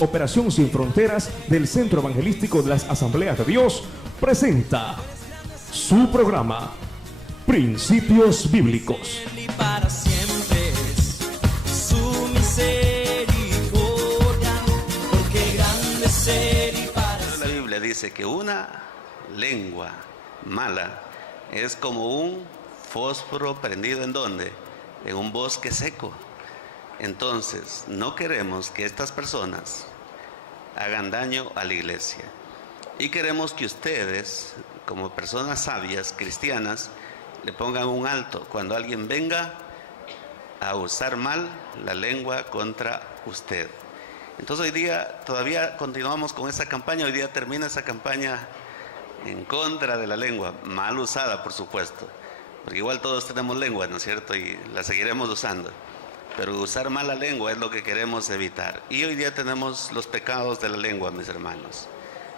Operación Sin Fronteras del Centro Evangelístico de las Asambleas de Dios presenta su programa Principios Bíblicos. Para siempre es su misericordia, porque grande es Él y para siempre. La Biblia dice que una lengua mala es como un fósforo prendido ¿en dónde? En un bosque seco. Entonces, no queremos que estas personas hagan daño a la iglesia. Y queremos que ustedes, como personas sabias, cristianas, le pongan un alto cuando alguien venga a usar mal la lengua contra usted. Entonces hoy día todavía continuamos con esa campaña. Hoy día termina esa campaña en contra de la lengua, mal usada por supuesto, porque igual todos tenemos lengua, ¿no es cierto? Y la seguiremos usando. Pero usar mala lengua es lo que queremos evitar. Y hoy día tenemos los pecados de la lengua, mis hermanos.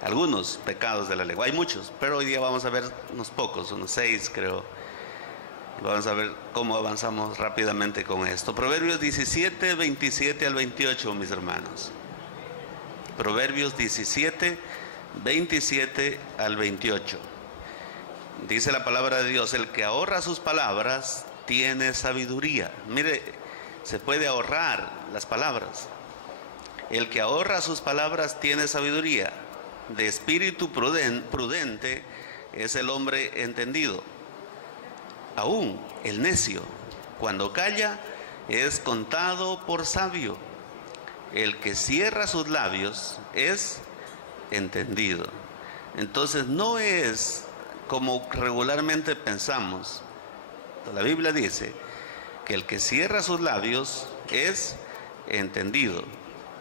Algunos pecados de la lengua. Hay muchos, pero hoy día vamos a ver unos pocos, unos 6 creo. Vamos a ver cómo avanzamos rápidamente con esto. Proverbios 17, 27 al 28, mis hermanos. Proverbios 17, 27 al 28. Dice la palabra de Dios: el que ahorra sus palabras tiene sabiduría. Mire, se puede ahorrar las palabras. El que ahorra sus palabras tiene sabiduría. De espíritu prudente es el hombre entendido. Aún el necio, cuando calla, es contado por sabio. El que cierra sus labios es entendido. Entonces no es como regularmente pensamos. La Biblia dice que el que cierra sus labios es entendido.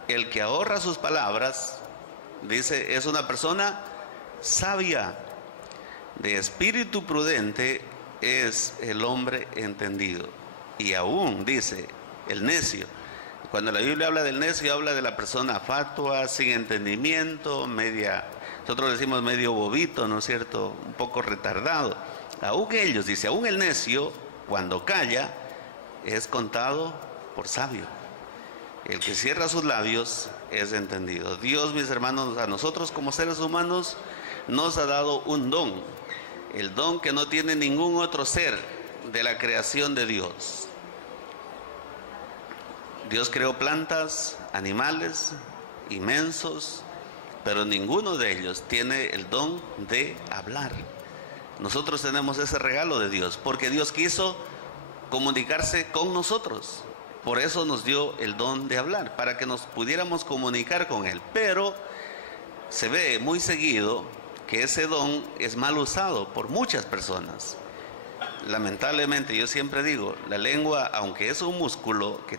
El que ahorra sus palabras, dice, es una persona sabia. De espíritu prudente es el hombre entendido. Y aún dice el necio. Cuando la Biblia habla del necio, habla de la persona fatua, sin entendimiento, nosotros decimos medio bobito, ¿no es cierto? Un poco retardado. Aún ellos, dice, aún el necio, cuando calla, es contado por sabio. El que cierra sus labios es entendido. Dios, mis hermanos, a nosotros como seres humanos nos ha dado un don. El don que no tiene ningún otro ser de la creación de Dios. Dios creó plantas, animales inmensos, pero ninguno de ellos tiene el don de hablar. Nosotros tenemos ese regalo de Dios, porque Dios quiso comunicarse con nosotros. Por eso nos dio el don de hablar, para que nos pudiéramos comunicar con Él. Pero se ve muy seguido que ese don es mal usado por muchas personas. Lamentablemente, yo siempre digo, la lengua, aunque es un músculo que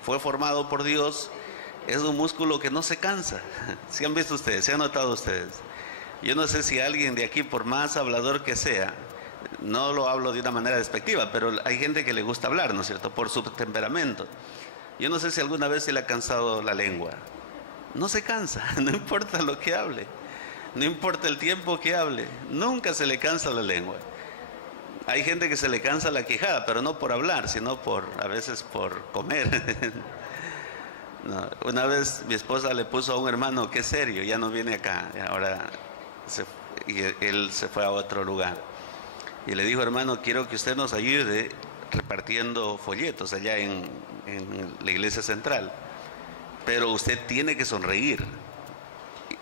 fue formado por Dios, es un músculo que no se cansa. ¿Sí han visto ustedes? ¿Sí han notado ustedes? Yo no sé si alguien de aquí, por más hablador que sea, no lo hablo de una manera despectiva, pero hay gente que le gusta hablar, ¿no es cierto? Por su temperamento. Yo no sé si alguna vez se le ha cansado la lengua. No se cansa, no importa lo que hable, no importa el tiempo que hable, nunca se le cansa la lengua. Hay gente que se le cansa la quijada, pero no por hablar, sino a veces por comer. No, una vez mi esposa le puso a un hermano, qué serio, ya no viene acá, ahora él se fue a otro lugar. Y le dijo: hermano, quiero que usted nos ayude repartiendo folletos allá en la iglesia central, pero usted tiene que sonreír.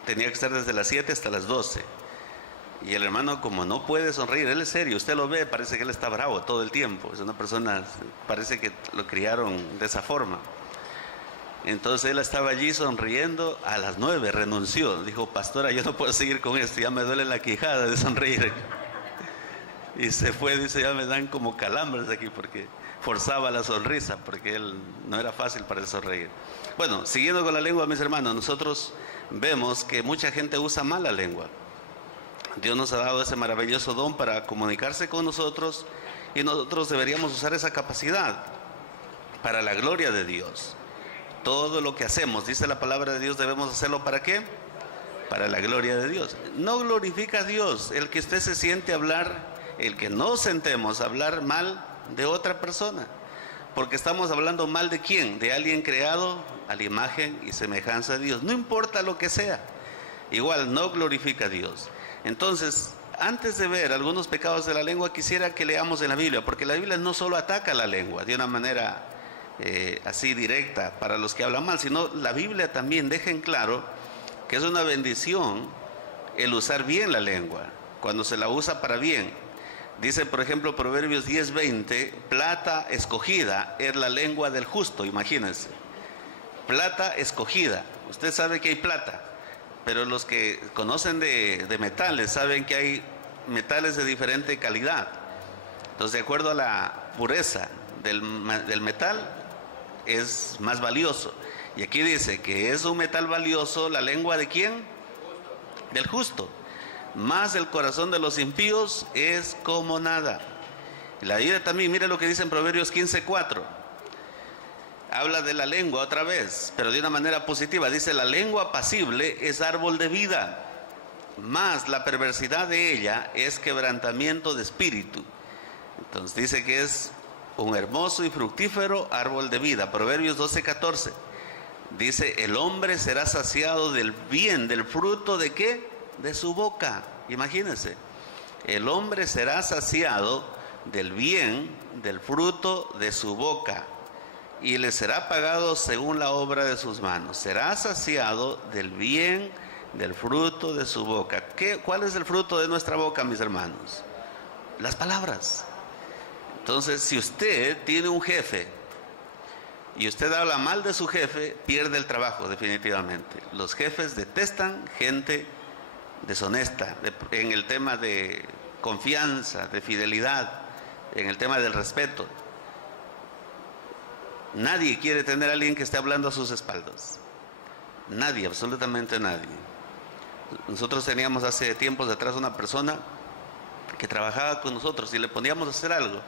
Tenía que estar desde las 7 hasta las 12. Y el hermano, como no puede sonreír, él es serio, usted lo ve, parece que él está bravo todo el tiempo. Es una persona, parece que lo criaron de esa forma. Entonces él estaba allí sonriendo. A las 9 renunció. Dijo: pastora, yo no puedo seguir con esto, ya me duele la quijada de sonreír. Y se fue, dice: ya me dan como calambres aquí, porque forzaba la sonrisa, porque él no era fácil para él sonreír. Bueno, siguiendo con la lengua, mis hermanos, nosotros vemos que mucha gente usa mal la lengua. Dios nos ha dado ese maravilloso don para comunicarse con nosotros, y nosotros deberíamos usar esa capacidad para la gloria de Dios. Todo lo que hacemos, dice la palabra de Dios, debemos hacerlo ¿para qué? Para la gloria de Dios. No glorifica a Dios el que usted se siente a hablar, el que nos sentemos a hablar mal de otra persona. porque estamos hablando mal de quién, de alguien creado a la imagen y semejanza de Dios. No importa lo que sea, igual no glorifica a Dios. Entonces, antes de ver algunos pecados de la lengua, quisiera que leamos en la Biblia, porque la Biblia no solo ataca la lengua de una manera así directa para los que hablan mal, sino la Biblia también deja en claro que es una bendición el usar bien la lengua, cuando se la usa para bien. Dice, por ejemplo, Proverbios 10:20, plata escogida es la lengua del justo. Imagínense, plata escogida. Usted sabe que hay plata, pero los que conocen de metales saben que hay metales de diferente calidad. Entonces, de acuerdo a la pureza del metal, es más valioso. Y aquí dice que es un metal valioso la lengua de ¿quién? Del justo. Más el corazón de los impíos es como nada. Y la Biblia también, mire lo que dice en Proverbios 15:4. Habla de la lengua otra vez, pero de una manera positiva. Dice, la lengua apacible es árbol de vida, más la perversidad de ella es quebrantamiento de espíritu. Entonces dice que es un hermoso y fructífero árbol de vida. Proverbios 12:14. Dice, el hombre será saciado del bien, del fruto de ¿qué? De su boca. Imagínense, el hombre será saciado del bien, del fruto de su boca, y le será pagado según la obra de sus manos. Será saciado del bien, del fruto de su boca. ¿Cuál es el fruto de nuestra boca, mis hermanos? Las palabras. Entonces, si usted tiene un jefe y usted habla mal de su jefe, pierde el trabajo definitivamente. Los jefes detestan gente deshonesta, en el tema de confianza, de fidelidad, en el tema del respeto. Nadie quiere tener a alguien que esté hablando a sus espaldas. Nadie, absolutamente nadie. Nosotros teníamos hace tiempos atrás una persona que trabajaba con nosotros y le poníamos a hacer algo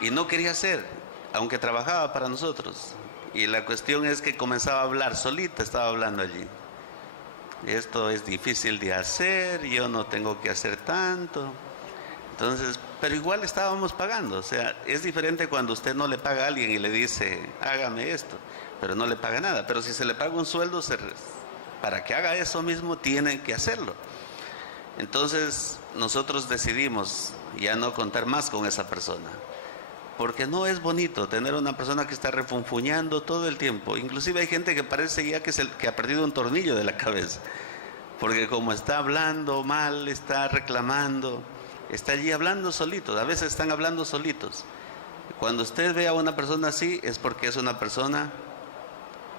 y no quería hacer, aunque trabajaba para nosotros. Y la cuestión es que comenzaba a hablar, solita estaba hablando allí. Esto es difícil de hacer, yo no tengo que hacer tanto. Entonces, pero igual estábamos pagando. O sea, es diferente cuando usted no le paga a alguien y le dice, hágame esto, pero no le paga nada. Pero si se le paga un sueldo, para que haga eso mismo, tienen que hacerlo. Entonces, nosotros decidimos ya no contar más con esa persona, porque no es bonito tener una persona que está refunfuñando todo el tiempo. Inclusive hay gente que parece ya que ha perdido un tornillo de la cabeza, porque como está hablando mal, está reclamando, está allí hablando solitos. A veces están hablando solitos. Cuando usted ve a una persona así, es porque es una persona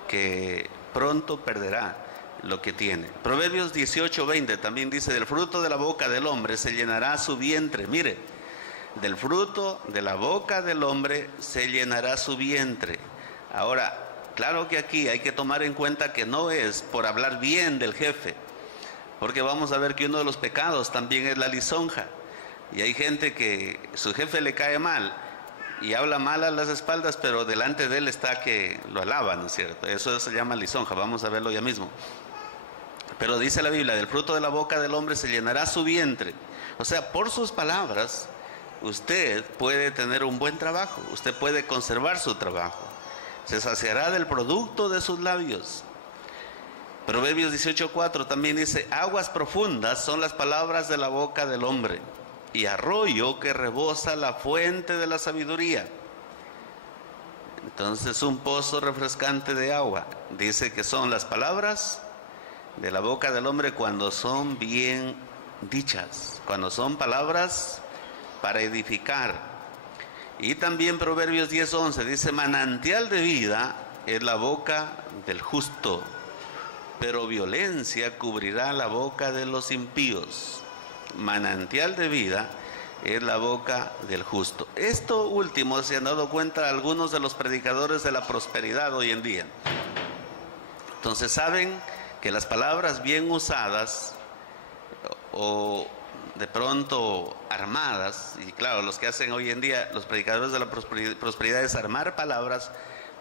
que pronto perderá lo que tiene. Proverbios 18:20 también dice, del fruto de la boca del hombre se llenará su vientre. Mire, del fruto de la boca del hombre se llenará su vientre. Ahora, claro que aquí hay que tomar en cuenta que no es por hablar bien del jefe, porque vamos a ver que uno de los pecados también es la lisonja. Y hay gente que su jefe le cae mal y habla mal a las espaldas, pero delante de él está que lo alaba, ¿no es cierto? Eso se llama lisonja, vamos a verlo ya mismo. Pero dice la Biblia, del fruto de la boca del hombre se llenará su vientre. O sea, por sus palabras, usted puede tener un buen trabajo, usted puede conservar su trabajo. Se saciará del producto de sus labios. Proverbios 18:4 también dice, aguas profundas son las palabras de la boca del hombre, y arroyo que rebosa la fuente de la sabiduría. Entonces, un pozo refrescante de agua, dice que son las palabras de la boca del hombre cuando son bien dichas, cuando son palabras para edificar. Y también Proverbios 10:11 dice, manantial de vida es la boca del justo, pero violencia cubrirá la boca de los impíos. Manantial de vida es la boca del justo. Esto último se han dado cuenta algunos de los predicadores de la prosperidad hoy en día. Entonces saben que las palabras bien usadas o de pronto armadas, y claro, los que hacen hoy en día los predicadores de la prosperidad es armar palabras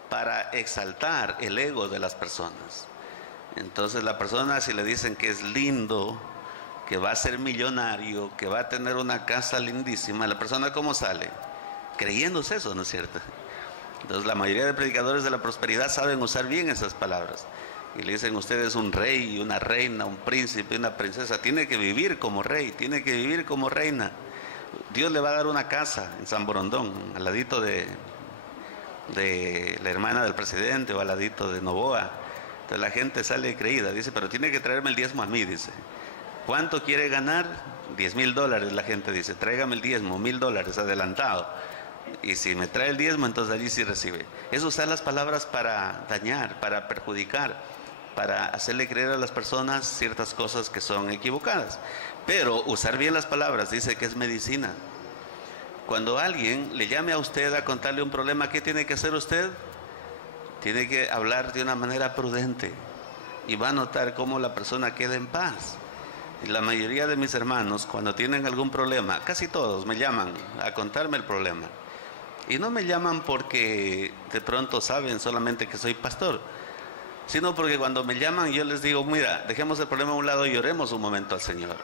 para exaltar el ego de las personas. Entonces la persona, si le dicen que es lindo, que va a ser millonario, que va a tener una casa lindísima, la persona ¿cómo sale? Creyéndose eso, ¿no es cierto? Entonces la mayoría de predicadores de la prosperidad saben usar bien esas palabras. Y le dicen, usted es un rey, una reina, un príncipe, una princesa. Tiene que vivir como rey, tiene que vivir como reina. Dios le va a dar una casa en San Borondón, al ladito de la hermana del presidente o al ladito de Novoa. Entonces la gente sale creída, dice, pero tiene que traerme el diezmo a mí, dice. ¿Cuánto quiere ganar? $10,000, la gente dice, tráigame el diezmo, $1,000 adelantado. Y si me trae el diezmo, entonces allí sí recibe. Es usar las palabras para dañar, para perjudicar, para hacerle creer a las personas ciertas cosas que son equivocadas. Pero usar bien las palabras dice que es medicina. Cuando alguien le llame a usted a contarle un problema, ¿qué tiene que hacer usted? Tiene que hablar de una manera prudente y va a notar cómo la persona queda en paz. Y la mayoría de mis hermanos, cuando tienen algún problema, casi todos me llaman a contarme el problema. Y no me llaman porque de pronto saben solamente que soy pastor, sino porque cuando me llaman yo les digo, mira, dejemos el problema a un lado y oremos un momento al Señor.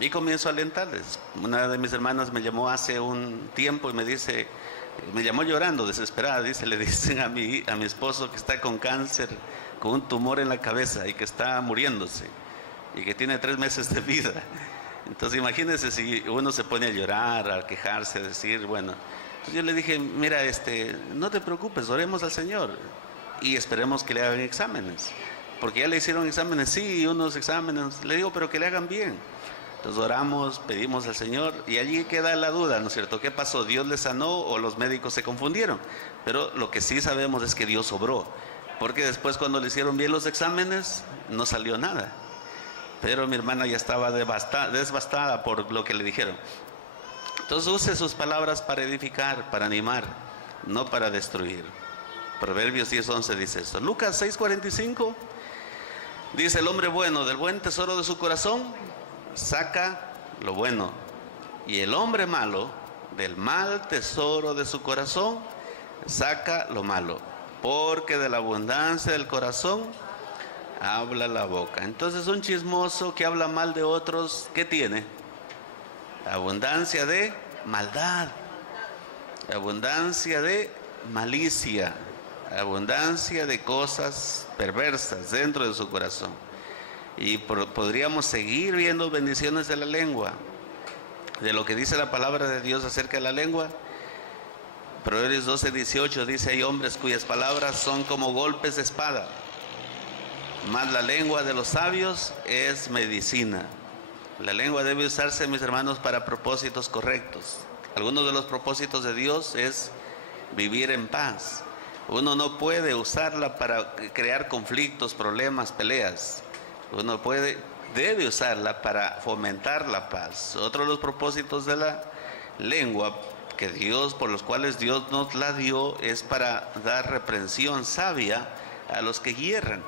Y comienzo a alentarles. Una de mis hermanas me llamó hace un tiempo y me dice, me llamó llorando, desesperada, dice, le dicen a mi esposo que está con cáncer, con un tumor en la cabeza y que está muriéndose y que tiene 3 meses de vida. Entonces imagínense si uno se pone a llorar, a quejarse, a decir, bueno. Entonces yo le dije, mira, no te preocupes, oremos al Señor y esperemos que le hagan exámenes, porque ya le hicieron exámenes, sí, unos exámenes, le digo, pero que le hagan bien. Entonces oramos, pedimos al Señor y allí queda la duda, ¿no es cierto? ¿Qué pasó? ¿Dios le sanó o los médicos se confundieron? Pero lo que sí sabemos es que Dios obró, porque después cuando le hicieron bien los exámenes no salió nada. Pero mi hermana ya estaba devastada por lo que le dijeron. Entonces use sus palabras para edificar, para animar, no para destruir. Proverbios 10:11 dice esto. Lucas 6:45 dice, el hombre bueno del buen tesoro de su corazón saca lo bueno, y el hombre malo del mal tesoro de su corazón saca lo malo, porque de la abundancia del corazón habla la boca. Entonces un chismoso que habla mal de otros, ¿qué tiene? Abundancia de maldad, abundancia de malicia, abundancia de cosas perversas dentro de su corazón. Y podríamos seguir viendo bendiciones de la lengua, de lo que dice la palabra de Dios acerca de la lengua. Proverbios 12:18 dice, hay hombres cuyas palabras son como golpes de espada, mas la lengua de los sabios es medicina. La lengua debe usarse, mis hermanos, para propósitos correctos. Algunos de los propósitos de Dios es vivir en paz. Uno no puede usarla para crear conflictos, problemas, peleas. Uno debe usarla para fomentar la paz. Otro de los propósitos de la lengua por los cuales Dios nos la dio es para dar reprensión sabia a los que hierran.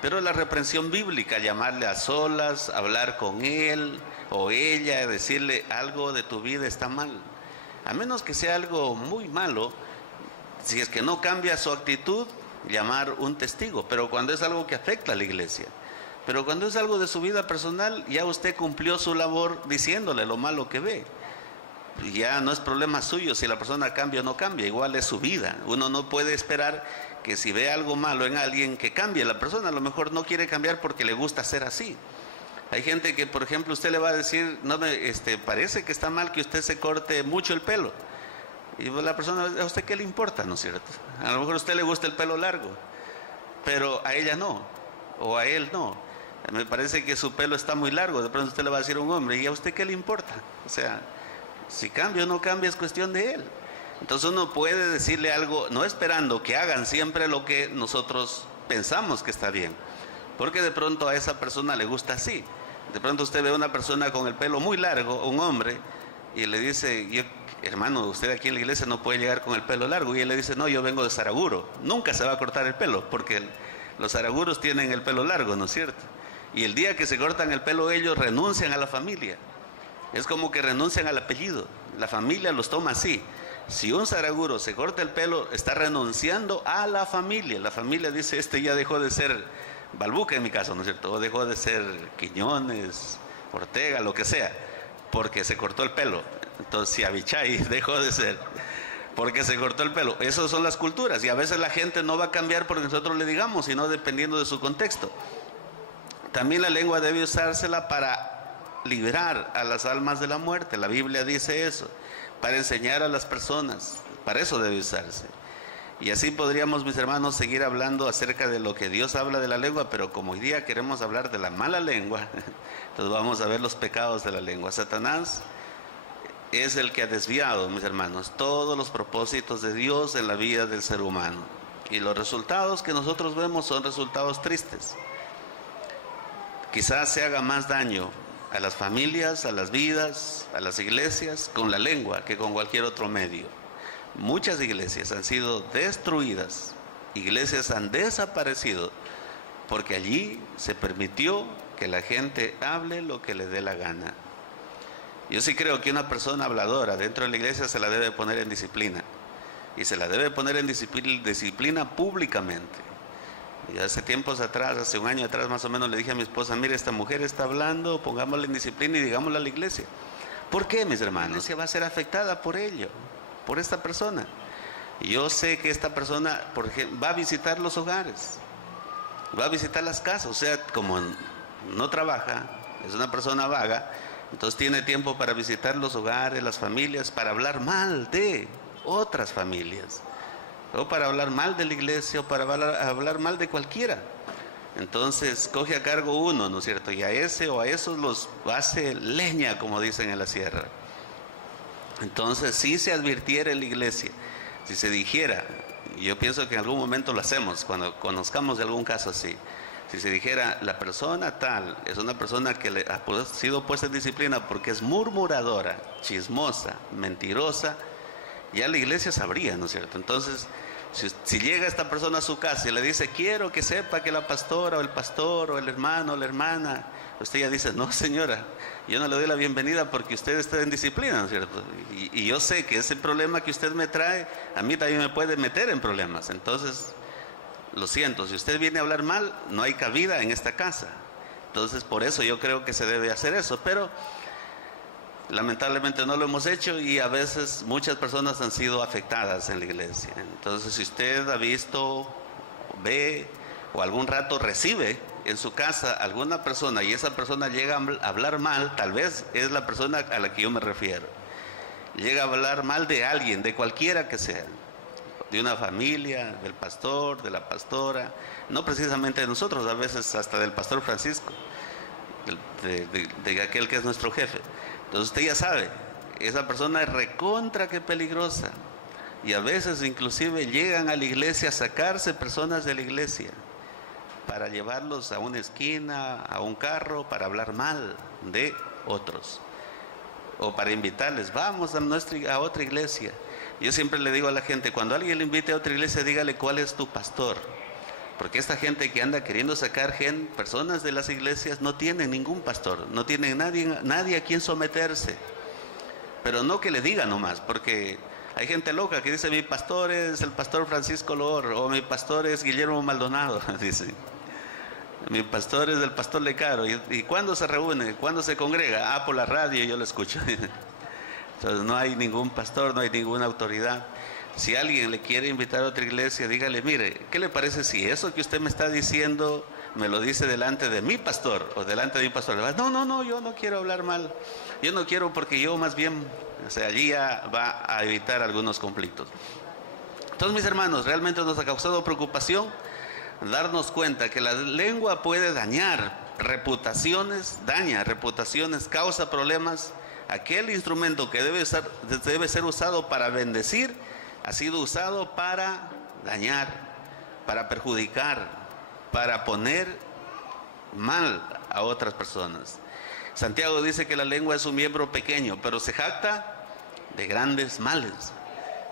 Pero la reprensión bíblica, llamarle a solas, hablar con él o ella, decirle algo de tu vida está mal. A menos que sea algo muy malo, si es que no cambia su actitud, llamar un testigo. Pero cuando es algo que afecta a la iglesia. Pero cuando es algo de su vida personal, ya usted cumplió su labor diciéndole lo malo que ve. Ya no es problema suyo si la persona cambia o no cambia, igual es su vida. Uno no puede esperar que si ve algo malo en alguien que cambie. La persona a lo mejor no quiere cambiar porque le gusta ser así. Hay gente que, por ejemplo, usted le va a decir, no parece que está mal que usted se corte mucho el pelo. Y la persona, ¿a usted qué le importa, no es cierto? A lo mejor a usted le gusta el pelo largo, pero a ella no, o a él no. Me parece que su pelo está muy largo, de pronto usted le va a decir a un hombre, ¿y a usted qué le importa? O sea, si cambia o no cambia es cuestión de él. Entonces uno puede decirle algo, no esperando que hagan siempre lo que nosotros pensamos que está bien, porque de pronto a esa persona le gusta así. De pronto usted ve a una persona con el pelo muy largo, un hombre, y le dice, hermano, usted aquí en la iglesia no puede llegar con el pelo largo. Y él le dice, no, yo vengo de Saraguro, nunca se va a cortar el pelo, porque los saraguros tienen el pelo largo, ¿no es cierto? Y el día que se cortan el pelo ellos renuncian a la familia. Es como que renuncian al apellido. La familia los toma así. Si un saraguro se corta el pelo, está renunciando a la familia. La familia dice, ya dejó de ser Balbuca en mi caso, ¿no es cierto? O dejó de ser Quiñones, Ortega, lo que sea, porque se cortó el pelo. Entonces, si Abichai dejó de ser. porque se cortó el pelo. Esas son las culturas, y a veces la gente no va a cambiar porque nosotros le digamos, sino dependiendo de su contexto. También la lengua debe usársela para librar a las almas de la muerte. La Biblia dice eso, para enseñar a las personas. Para eso debe usarse. Y así podríamos, mis hermanos, seguir hablando acerca de lo que Dios habla de la lengua, pero como hoy día queremos hablar de la mala lengua, entonces vamos a ver los pecados de la lengua. Satanás es el que ha desviado, mis hermanos, todos los propósitos de Dios en la vida del ser humano. Y los resultados que nosotros vemos son resultados tristes. Quizás se haga más daño a las familias, a las vidas, a las iglesias con la lengua que con cualquier otro medio. Muchas iglesias han sido destruidas, iglesias han desaparecido, porque allí se permitió que la gente hable lo que le dé la gana. Yo sí creo que una persona habladora dentro de la iglesia se la debe poner en disciplina, y se la debe poner en disciplina públicamente. Y hace tiempos atrás, hace un año atrás más o menos, le dije a mi esposa: mire, esta mujer está hablando, pongámosla en disciplina y digámosle a la iglesia. ¿Por qué, mis hermanos? La iglesia va a ser afectada por ello, por esta persona. Y yo sé que esta persona, por ejemplo, va a visitar los hogares, va a visitar las casas. O sea, como no trabaja, es una persona vaga, entonces tiene tiempo para visitar los hogares, las familias, para hablar mal de otras familias, o para hablar mal de la iglesia, o para hablar mal de cualquiera. Entonces coge a cargo uno, ¿no es cierto? Y a ese o a esos los hace leña, como dicen en la sierra. Entonces, si se advirtiera en la iglesia, si se dijera, y yo pienso que en algún momento lo hacemos, cuando conozcamos de algún caso así, si se dijera: la persona tal es una persona que le ha sido puesta en disciplina porque es murmuradora, chismosa, mentirosa, ya la iglesia sabría, ¿no es cierto? Entonces, si llega esta persona a su casa y le dice: quiero que sepa que la pastora o el pastor o el hermano o la hermana, usted ya dice: no, señora, yo no le doy la bienvenida porque usted está en disciplina, ¿no es cierto? Y yo sé que ese problema que usted me trae, a mí también me puede meter en problemas. Entonces, lo siento, si usted viene a hablar mal, no hay cabida en esta casa. Entonces, por eso yo creo que se debe hacer eso, pero lamentablemente no lo hemos hecho, y a veces muchas personas han sido afectadas en la iglesia. Entonces, si usted ha visto, ve o algún rato recibe en su casa alguna persona y esa persona llega a hablar mal, tal vez es la persona a la que yo me refiero, llega a hablar mal de alguien, de cualquiera que sea, de una familia, del pastor, de la pastora, no precisamente de nosotros, a veces hasta del pastor Francisco, de aquel que es nuestro jefe. Entonces usted ya sabe, esa persona es recontra que peligrosa, y a veces inclusive llegan a la iglesia a sacarse personas de la iglesia para llevarlos a una esquina, a un carro, para hablar mal de otros, o para invitarles: vamos a otra iglesia. Yo siempre le digo a la gente: cuando alguien le invite a otra iglesia, dígale cuál es tu pastor, porque esta gente que anda queriendo sacar personas de las iglesias no tienen ningún pastor, no tienen nadie a quien someterse. Pero no que le diga nomás, porque hay gente loca que dice: mi pastor es el pastor Francisco Lor, o mi pastor es Guillermo Maldonado, dice. Mi pastor es el pastor Lecaro. ¿Y cuándo se reúne? ¿Cuándo se congrega? Ah, por la radio yo lo escucho. Entonces no hay ningún pastor, no hay ninguna autoridad. Si alguien le quiere invitar a otra iglesia, dígale: mire, ¿qué le parece si eso que usted me está diciendo me lo dice delante de mi pastor o delante de mi pastor? No, yo no quiero hablar mal. Yo no quiero, porque yo más bien, allí ya va a evitar algunos conflictos. Entonces, mis hermanos, realmente nos ha causado preocupación darnos cuenta que la lengua puede daña reputaciones, causa problemas. Aquel instrumento que debe ser usado para bendecir, ha sido usado para dañar, para perjudicar, para poner mal a otras personas. Santiago dice que la lengua es un miembro pequeño, pero se jacta de grandes males.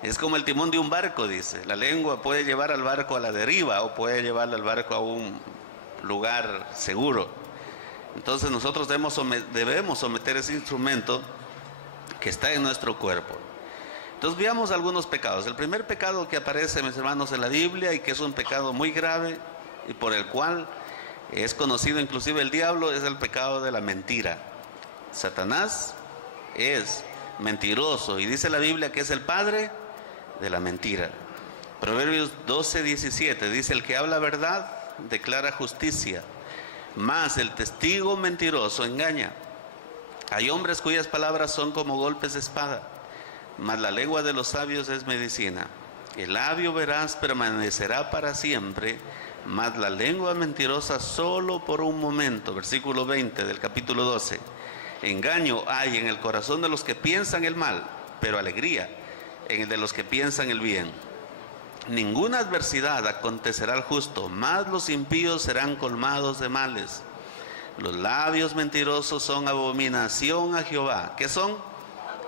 Es como el timón de un barco, dice. La lengua puede llevar al barco a la deriva, o puede llevar al barco a un lugar seguro. Entonces nosotros debemos someter ese instrumento que está en nuestro cuerpo. Entonces veamos algunos pecados. El primer pecado que aparece, mis hermanos, en la Biblia, y que es un pecado muy grave y por el cual es conocido inclusive el diablo, es el pecado de la mentira. Satanás es mentiroso, y dice la Biblia que es el padre de la mentira. Proverbios 12:17 dice: el que habla verdad declara justicia, mas el testigo mentiroso engaña. Hay hombres cuyas palabras son como golpes de espada, mas la lengua de los sabios es medicina. El labio veraz permanecerá para siempre, mas la lengua mentirosa solo por un momento. Versículo 20 del capítulo 12. Engaño hay en el corazón de los que piensan el mal, pero alegría en el de los que piensan el bien. Ninguna adversidad acontecerá al justo, mas los impíos serán colmados de males. Los labios mentirosos son abominación a Jehová. ¿Qué son?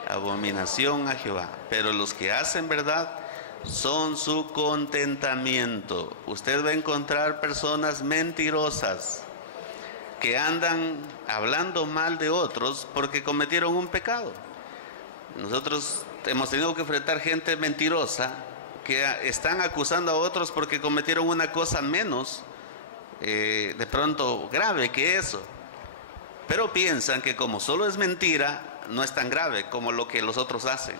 Abominación a Jehová. Pero los que hacen verdad son su contentamiento. Usted va a encontrar personas mentirosas que andan hablando mal de otros porque cometieron un pecado. Nosotros hemos tenido que enfrentar gente mentirosa que están acusando a otros porque cometieron una cosa menos, de pronto grave que eso. Pero piensan que como solo es mentira, no es tan grave como lo que los otros hacen.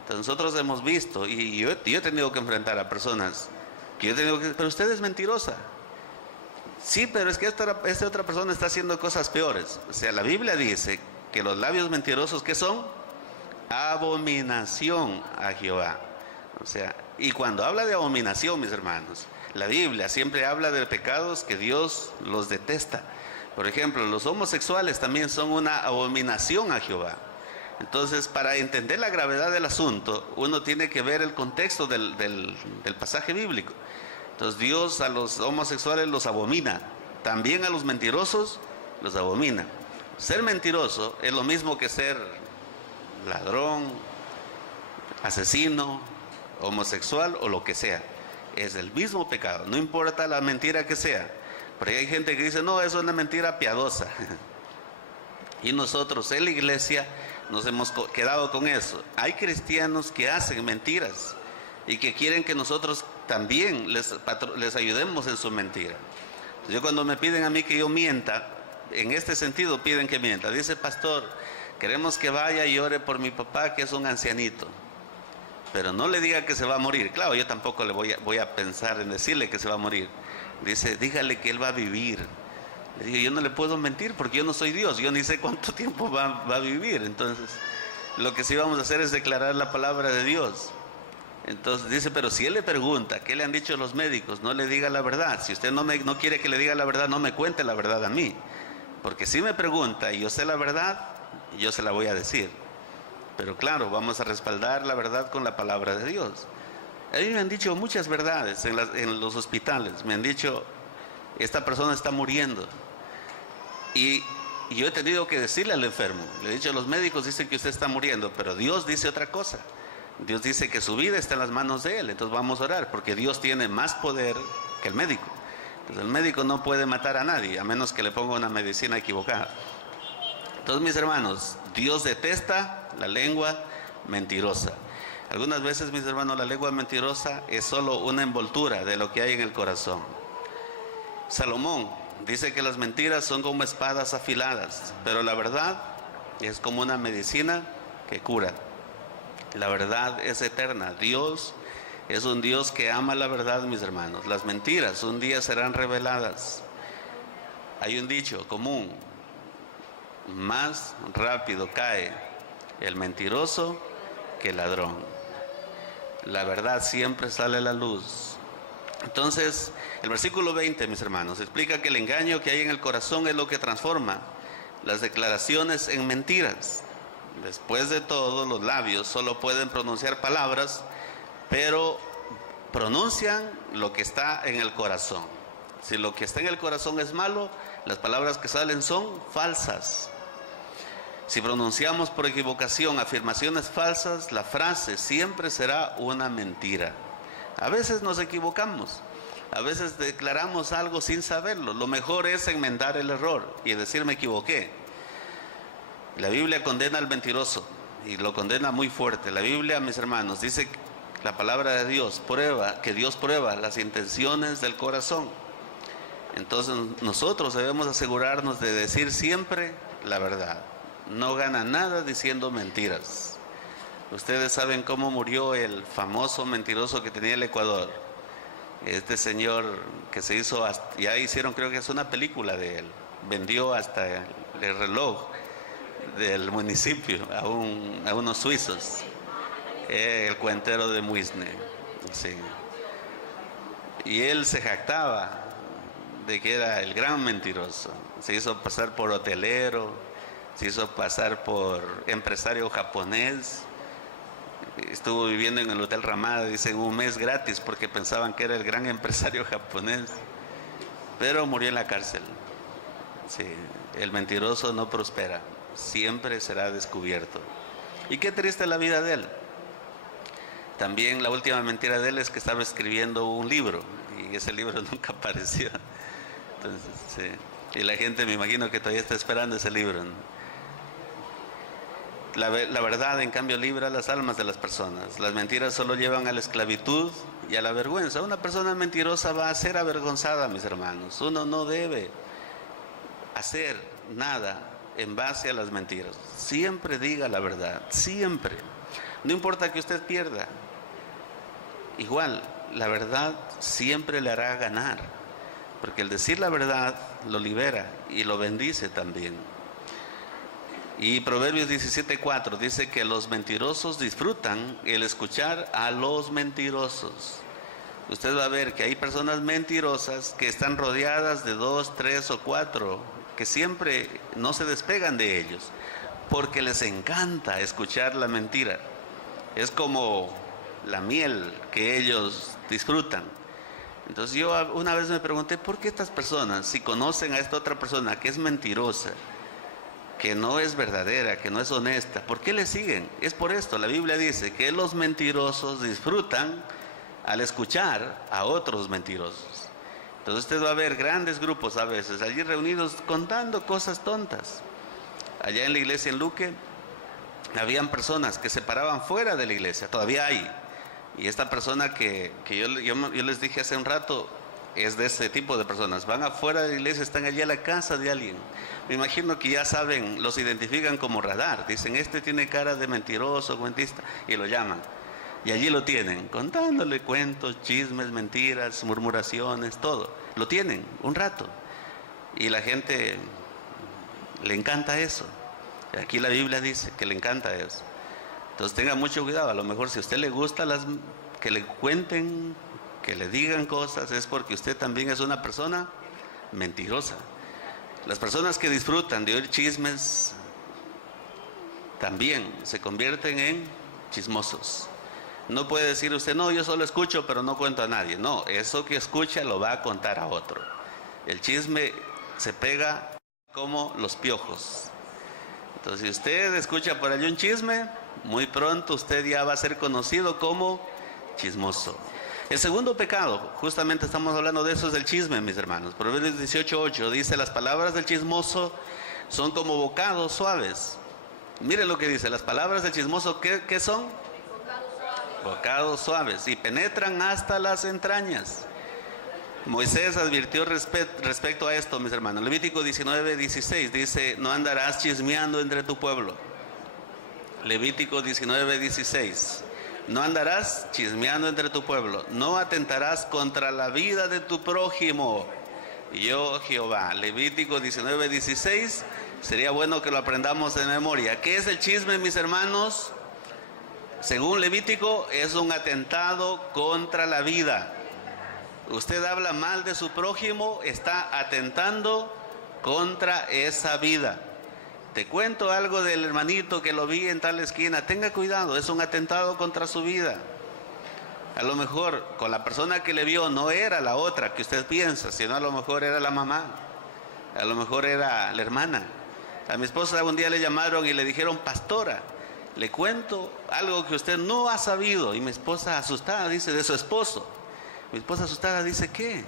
Entonces nosotros hemos visto, y yo he tenido que enfrentar a personas que yo he tenido que, pero usted es mentirosa. Sí, pero es que esta otra persona está haciendo cosas peores. O sea, la Biblia dice que los labios mentirosos, ¿qué son? Abominación a Jehová. O sea, y cuando habla de abominación, mis hermanos, la Biblia siempre habla de pecados que Dios los detesta. Por ejemplo, los homosexuales también son una abominación a Jehová. Entonces, para entender la gravedad del asunto, uno tiene que ver el contexto del pasaje bíblico. Entonces, Dios a los homosexuales los abomina, también a los mentirosos los abomina. Ser mentiroso es lo mismo que ser ladrón, asesino, homosexual o lo que sea. Es el mismo pecado, no importa la mentira que sea. Porque hay gente que dice, no, eso es una mentira piadosa. Y nosotros en la iglesia nos hemos quedado con eso. Hay cristianos que hacen mentiras y que quieren que nosotros también les ayudemos en su mentira. Yo, cuando me piden a mí que yo mienta, en este sentido piden que mienta. Dice: pastor, queremos que vaya y ore por mi papá, que es un ancianito, pero no le diga que se va a morir. Claro, yo tampoco le voy a pensar en decirle que se va a morir. Dice: dígale que él va a vivir. Le digo: yo no le puedo mentir porque yo no soy Dios, yo ni sé cuánto tiempo va a vivir. Entonces, lo que sí vamos a hacer es declarar la palabra de Dios. Entonces dice: pero si él le pregunta, ¿qué le han dicho los médicos? No le diga la verdad. Si usted no quiere que le diga la verdad, no me cuente la verdad a mí. Porque si me pregunta y yo sé la verdad, yo se la voy a decir. Pero claro, vamos a respaldar la verdad con la palabra de Dios. A mí me han dicho muchas verdades en los hospitales. Me han dicho: esta persona está muriendo. Y yo he tenido que decirle al enfermo, le he dicho: los médicos dicen que usted está muriendo, pero Dios dice otra cosa. Dios dice que su vida está en las manos de Él. Entonces vamos a orar, porque Dios tiene más poder que el médico. Entonces el médico no puede matar a nadie, a menos que le ponga una medicina equivocada. Entonces, mis hermanos, Dios detesta la lengua mentirosa. Algunas veces, mis hermanos, la lengua mentirosa es solo una envoltura de lo que hay en el corazón. Salomón dice que las mentiras son como espadas afiladas, pero la verdad es como una medicina que cura. La verdad es eterna. Dios es un Dios que ama la verdad, mis hermanos. Las mentiras un día serán reveladas. Hay un dicho común: más rápido cae el mentiroso que el ladrón. La verdad siempre sale a la luz. Entonces, el versículo 20, mis hermanos, explica que el engaño que hay en el corazón es lo que transforma las declaraciones en mentiras. Después de todo, los labios solo pueden pronunciar palabras, pero pronuncian lo que está en el corazón. Si lo que está en el corazón es malo, las palabras que salen son falsas. Si pronunciamos por equivocación afirmaciones falsas, la frase siempre será una mentira. A veces nos equivocamos, a veces declaramos algo sin saberlo. Lo mejor es enmendar el error y decir: me equivoqué. La Biblia condena al mentiroso y lo condena muy fuerte. La Biblia, mis hermanos, dice que la palabra de Dios que Dios prueba las intenciones del corazón. Entonces nosotros debemos asegurarnos de decir siempre la verdad. No gana nada diciendo mentiras. Ustedes saben cómo murió el famoso mentiroso que tenía el Ecuador. Este señor que se hizo, ya hicieron, creo que es una película de él, vendió hasta el reloj del municipio a unos suizos, el cuentero de Muisne, sí. Y él se jactaba de que era el gran mentiroso. Se hizo pasar por hotelero, se hizo pasar por empresario japonés. Estuvo viviendo en el Hotel Ramada, dicen, un mes gratis porque pensaban que era el gran empresario japonés. Pero murió en la cárcel. Sí, el mentiroso no prospera, siempre será descubierto. Y qué triste la vida de él. También la última mentira de él es que estaba escribiendo un libro y ese libro nunca apareció. Entonces, sí. Y la gente, me imagino que todavía está esperando ese libro, ¿no? La verdad, en cambio, libra las almas de las personas. Las mentiras solo llevan a la esclavitud y a la vergüenza. Una persona mentirosa va a ser avergonzada, mis hermanos. Uno no debe hacer nada en base a las mentiras. Siempre diga la verdad, siempre. No importa que usted pierda. Igual, la verdad siempre le hará ganar. Porque el decir la verdad lo libera y lo bendice también. Y Proverbios 17:4 dice que los mentirosos disfrutan el escuchar a los mentirosos. Usted va a ver que hay personas mentirosas que están rodeadas de 2, 3 o 4, que siempre no se despegan de ellos, porque les encanta escuchar la mentira. Es como la miel que ellos disfrutan. Entonces yo una vez me pregunté, ¿por qué estas personas, si conocen a esta otra persona que es mentirosa, que no es verdadera, que no es honesta, ¿por qué le siguen? Es por esto, la Biblia dice que los mentirosos disfrutan al escuchar a otros mentirosos. Entonces usted va a ver grandes grupos a veces allí reunidos contando cosas tontas. Allá en la iglesia en Luque habían personas que se paraban fuera de la iglesia, todavía hay. Y esta persona que yo les dije hace un rato, es de ese tipo de personas. Van afuera de la iglesia, están allí a la casa de alguien. Me imagino que ya saben, los identifican como radar. Dicen, este tiene cara de mentiroso, cuentista, y lo llaman. Y allí lo tienen, contándole cuentos, chismes, mentiras, murmuraciones, todo. Lo tienen un rato. Y la gente le encanta eso. Aquí la Biblia dice que le encanta eso. Entonces tenga mucho cuidado. A lo mejor si a usted le gusta que le cuenten, que le digan cosas, es porque usted también es una persona mentirosa. Las personas que disfrutan de oír chismes también se convierten en chismosos. No puede decir usted, no, yo solo escucho pero no cuento a nadie. No, eso que escucha lo va a contar a otro. El chisme se pega como los piojos. Entonces si usted escucha por allí un chisme, muy pronto usted ya va a ser conocido como chismoso. El segundo pecado, justamente estamos hablando de eso, es el chisme, mis hermanos. Proverbios 18:8 dice, las palabras del chismoso son como bocados suaves. Miren lo que dice, las palabras del chismoso, ¿qué son? Bocados suaves, y penetran hasta las entrañas. Moisés advirtió respecto a esto, mis hermanos. Levítico 19:16 dice, no andarás chismeando entre tu pueblo. Levítico 19:16. No andarás chismeando entre tu pueblo, no atentarás contra la vida de tu prójimo. Yo, Jehová. Levítico 19:16, sería bueno que lo aprendamos de memoria. ¿Qué es el chisme, mis hermanos? Según Levítico, es un atentado contra la vida. Usted habla mal de su prójimo, está atentando contra esa vida. Te cuento algo del hermanito que lo vi en tal esquina. Tenga cuidado, es un atentado contra su vida. A lo mejor con la persona que le vio no era la otra que usted piensa, sino a lo mejor era la mamá, a lo mejor era la hermana. A mi esposa un día le llamaron y le dijeron, pastora, le cuento algo que usted no ha sabido. Y mi esposa asustada dice, de su esposo. Mi esposa asustada dice, ¿qué?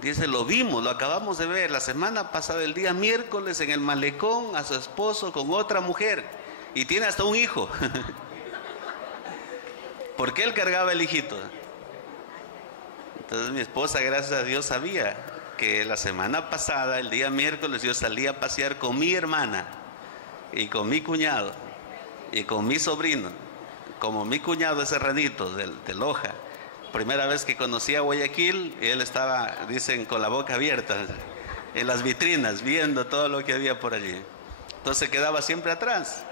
Dice, lo vimos, lo acabamos de ver la semana pasada, el día miércoles, en el malecón, a su esposo con otra mujer. Y tiene hasta un hijo. ¿Por qué él cargaba el hijito? Entonces mi esposa, gracias a Dios, sabía que la semana pasada, el día miércoles, yo salí a pasear con mi hermana y con mi cuñado y con mi sobrino. como mi cuñado es serranito de Loja, primera vez que conocí a Guayaquil, él estaba, dicen, con la boca abierta en las vitrinas, viendo todo lo que había por allí. Entonces quedaba siempre atrás.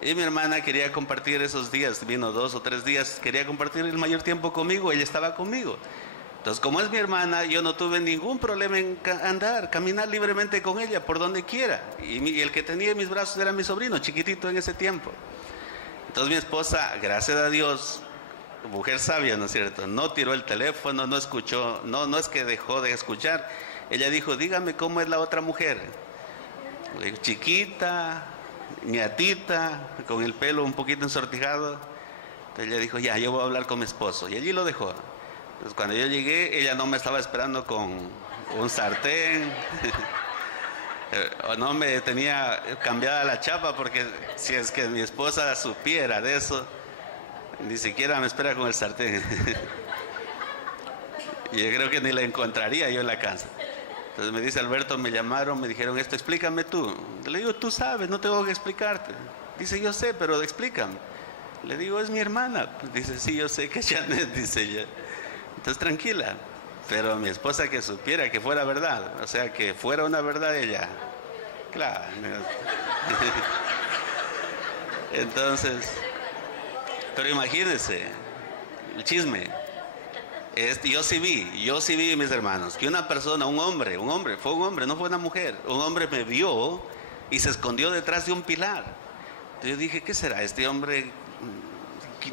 Y mi hermana quería compartir esos días, vino 2 o 3 días, quería compartir el mayor tiempo conmigo, ella estaba conmigo. Entonces, como es mi hermana, yo no tuve ningún problema en caminar libremente con ella, por donde quiera. Y el que tenía en mis brazos era mi sobrino, chiquitito en ese tiempo. Entonces mi esposa, gracias a Dios, mujer sabia, ¿no es cierto?, no tiró el teléfono, no escuchó, no es que dejó de escuchar. Ella dijo, dígame cómo es la otra mujer. Le digo, chiquita, ñatita, con el pelo un poquito ensortijado. Entonces ella dijo, ya, yo voy a hablar con mi esposo. Y allí lo dejó. Entonces cuando yo llegué, ella no me estaba esperando con un sartén. O no me tenía cambiada la chapa, porque si es que mi esposa supiera de eso, ni siquiera me espera con el sartén. Y yo creo que ni la encontraría yo en la casa. Entonces me dice Alberto, me llamaron, me dijeron esto, explícame tú. Le digo, tú sabes, no tengo que explicarte. Dice, yo sé, pero explícame. Le digo, es mi hermana. Dice, sí, yo sé que es Janet, dice ella. Entonces tranquila. Pero mi esposa que supiera que fuera verdad, o sea, que fuera una verdad ella. Claro. Entonces, pero imagínense, el chisme. Yo sí vi, mis hermanos, que una persona, un hombre, fue un hombre, no fue una mujer. Un hombre me vio y se escondió detrás de un pilar. Entonces yo dije, ¿qué será? Este hombre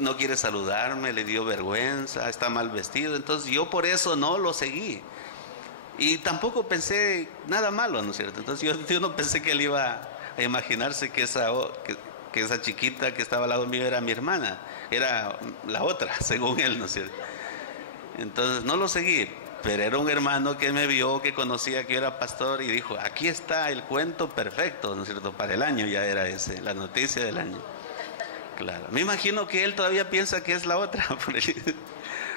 no quiere saludarme, le dio vergüenza, está mal vestido. Entonces yo por eso no lo seguí. Y tampoco pensé nada malo, ¿no es cierto? Entonces yo no pensé que él iba a imaginarse que esa chiquita que estaba al lado mío era mi hermana. Era la otra, según él, ¿no es cierto? Entonces no lo seguí, pero era un hermano que me vio, que conocía que yo era pastor y dijo, aquí está el cuento perfecto, ¿no es cierto? Para el año ya era ese, la noticia del año. Claro, me imagino que él todavía piensa que es la otra,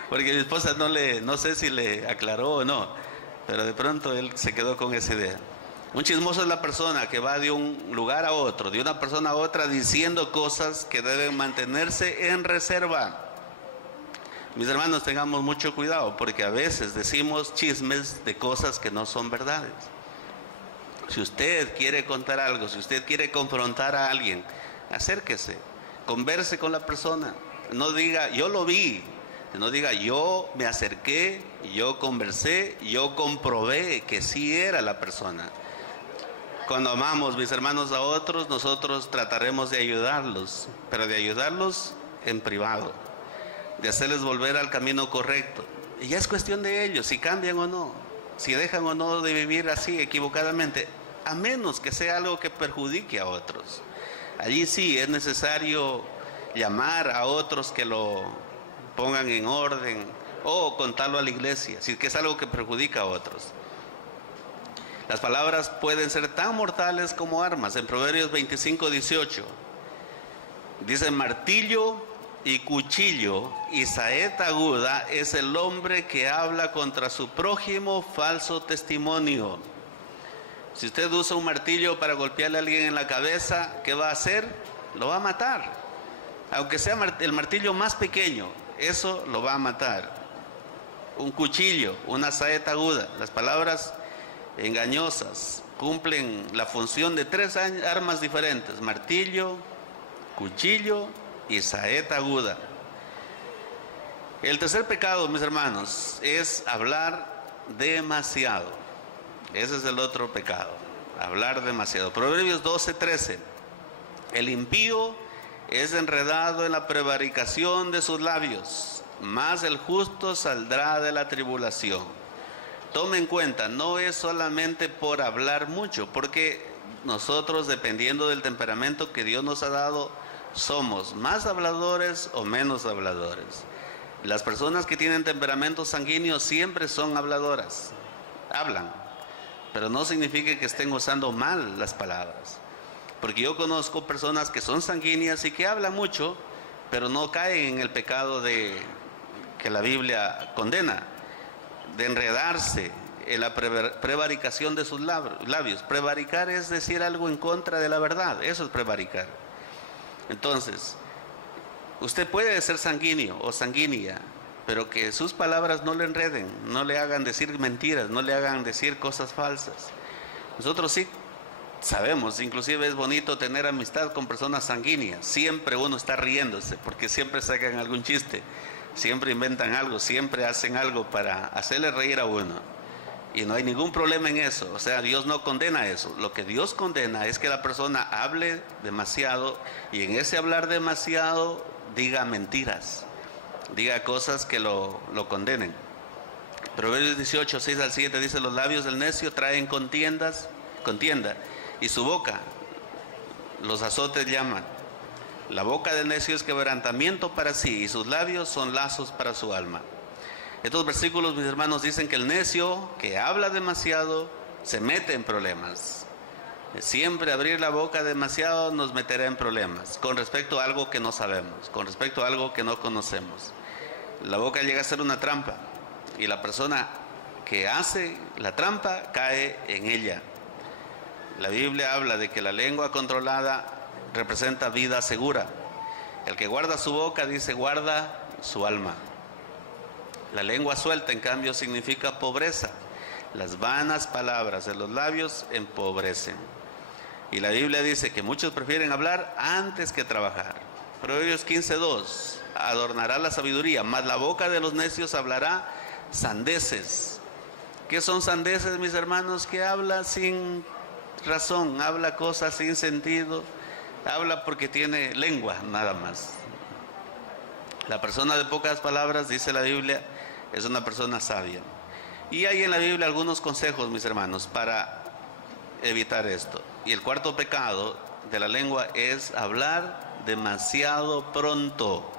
porque mi esposa no sé si le aclaró o no, pero de pronto él se quedó con esa idea. Un chismoso es la persona que va de un lugar a otro, de una persona a otra, diciendo cosas que deben mantenerse en reserva. Mis hermanos, tengamos mucho cuidado, porque a veces decimos chismes de cosas que no son verdades. Si usted quiere contar algo, si usted quiere confrontar a alguien, acérquese, converse con la persona. No diga, yo lo vi, no diga, yo me acerqué, yo conversé, yo comprobé que sí era la persona. Cuando amamos, mis hermanos, a otros, nosotros trataremos de ayudarlos, pero de ayudarlos en privado, de hacerles volver al camino correcto. Y ya es cuestión de ellos, si cambian o no, si dejan o no de vivir así equivocadamente, a menos que sea algo que perjudique a otros. Allí sí es necesario llamar a otros que lo pongan en orden o contarlo a la iglesia, si es que es algo que perjudica a otros. Las palabras pueden ser tan mortales como armas. En Proverbios 25:18 dice, martillo y cuchillo y saeta aguda es el hombre que habla contra su prójimo falso testimonio. Si usted usa un martillo para golpearle a alguien en la cabeza, ¿qué va a hacer? Lo va a matar. Aunque sea el martillo más pequeño, eso lo va a matar. Un cuchillo, una saeta aguda, las palabras engañosas cumplen la función de 3 armas diferentes: martillo, cuchillo y saeta aguda. El tercer pecado, mis hermanos, es hablar demasiado. Ese es el otro pecado, hablar demasiado. Proverbios 12:13. El impío es enredado en la prevaricación de sus labios, mas el justo saldrá de la tribulación. Tome en cuenta, no es solamente por hablar mucho, porque nosotros, dependiendo del temperamento que Dios nos ha dado, somos más habladores o menos habladores. Las personas que tienen temperamento sanguíneo siempre son habladoras, hablan, pero no significa que estén usando mal las palabras, porque yo conozco personas que son sanguíneas y que hablan mucho, pero no caen en el pecado que la Biblia condena, de enredarse en la prevaricación de sus labios. Prevaricar es decir algo en contra de la verdad, eso es prevaricar. Entonces, Usted puede ser sanguíneo o sanguínea, pero que sus palabras no le enreden, no le hagan decir mentiras, no le hagan decir cosas falsas. Nosotros sí sabemos, inclusive es bonito tener amistad con personas sanguíneas. Siempre uno está riéndose, porque siempre sacan algún chiste, siempre inventan algo, siempre hacen algo para hacerle reír a uno. Y no hay ningún problema en eso. O sea, Dios no condena eso. Lo que Dios condena es que la persona hable demasiado, y en ese hablar demasiado diga mentiras, diga cosas que lo condenen. Proverbios 18, 6 al 7 dice: los labios del necio traen contienda, y su boca los azotes llaman. La boca del necio es quebrantamiento para sí, y sus labios son lazos para su alma. Estos versículos, mis hermanos, dicen que el necio que habla demasiado se mete en problemas. Siempre abrir la boca demasiado nos meterá en problemas con respecto a algo que no sabemos, con respecto a algo que no conocemos. La boca llega a ser una trampa, y la persona que hace la trampa cae en ella. La Biblia habla de que la lengua controlada representa vida segura. El que guarda su boca, dice, guarda su alma. La lengua suelta, en cambio, significa pobreza. Las vanas palabras de los labios empobrecen. Y la Biblia dice que muchos prefieren hablar antes que trabajar. Proverbios 15:2: adornará la sabiduría, mas la boca de los necios hablará sandeces. ¿Qué son sandeces, mis hermanos? Que habla sin razón, habla cosas sin sentido, habla porque tiene lengua, nada más. La persona de pocas palabras, dice la Biblia, es una persona sabia. Y hay en la Biblia algunos consejos, mis hermanos, para evitar esto. Y el cuarto pecado de la lengua es hablar demasiado pronto.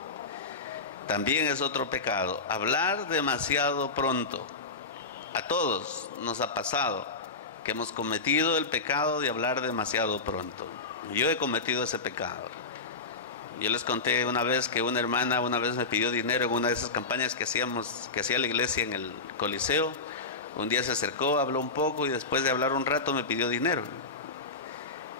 También es otro pecado, hablar demasiado pronto. A todos nos ha pasado que hemos cometido el pecado de hablar demasiado pronto. Yo he cometido ese pecado. Yo les conté una vez que una hermana una vez me pidió dinero en una de esas campañas que hacía la iglesia en el Coliseo. Un día se acercó, habló un poco, y después de hablar un rato me pidió dinero.